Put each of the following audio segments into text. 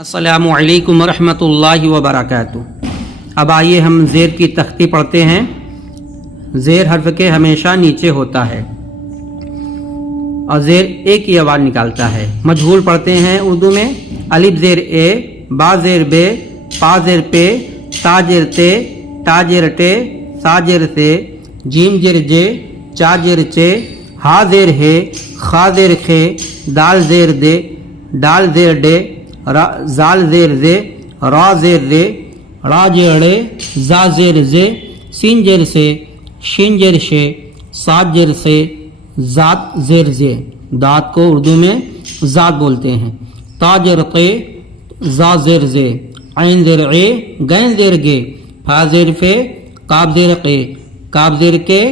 السلام علیکم ورحمۃ اللہ وبرکاتہ۔ اب آئیے ہم زیر کی تختی پڑھتے ہیں۔ زیر حرف کے ہمیشہ نیچے ہوتا ہے اور زیر ایک ہی آواز نکالتا ہے۔ مجہول پڑھتے ہیں اردو میں: الف زیر اے، با زیر بے، پا زیر پے، تا زیر تے، ٹا زیر ٹے، سا زیر سے، جیم زیر جے، چا زیر چے، ہا زیر ہے، خا زیر خے، دال زیر دے، ڈال زیر ڈے، زال زیر زے، را زیر رے، را زیر رے، زا زیر زے، سین زیر سے، شین زیر شے، سات زیر سے، ذات زیر زے۔ دات کو اردو میں ذات بولتے ہیں۔ تا زیر قے، زا زیر زے، عین زیر عے، گین زیر گے، پھا زیر فے، قاف زیر قے، کاف زیر کے،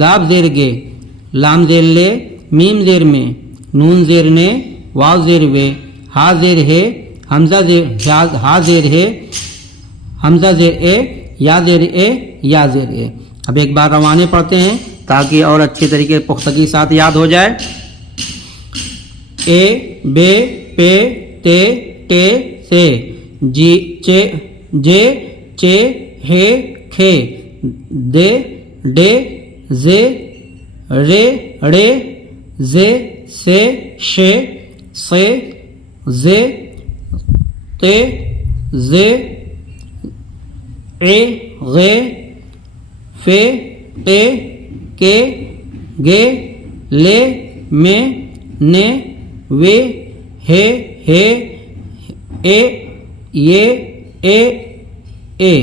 گاب زیر گے، لام زیر لے، میم زیر میں، نون زیر نے، واو زیر وے، ہا زیر ہے، حمزہ زیر ہا زیر ہے، حمزہ زیر اے، یا زیر اے، یا زیر اے۔ اب ایک بار روانے پڑھتے ہیں تاکہ اور اچھے طریقے پختگی ساتھ یاد ہو جائے۔ اے، بے، پے، تے، ٹے، سے، جی، چے، جے، چے، ہے، کھے، دے، ڈے، زے، رے، ڑے، زے، سے، شے، سے، زے، تے، زے، اے، غے، فے، تے، کے، گے، لے، میں، نے، وے، ہے، اے، یہ، اے، اے۔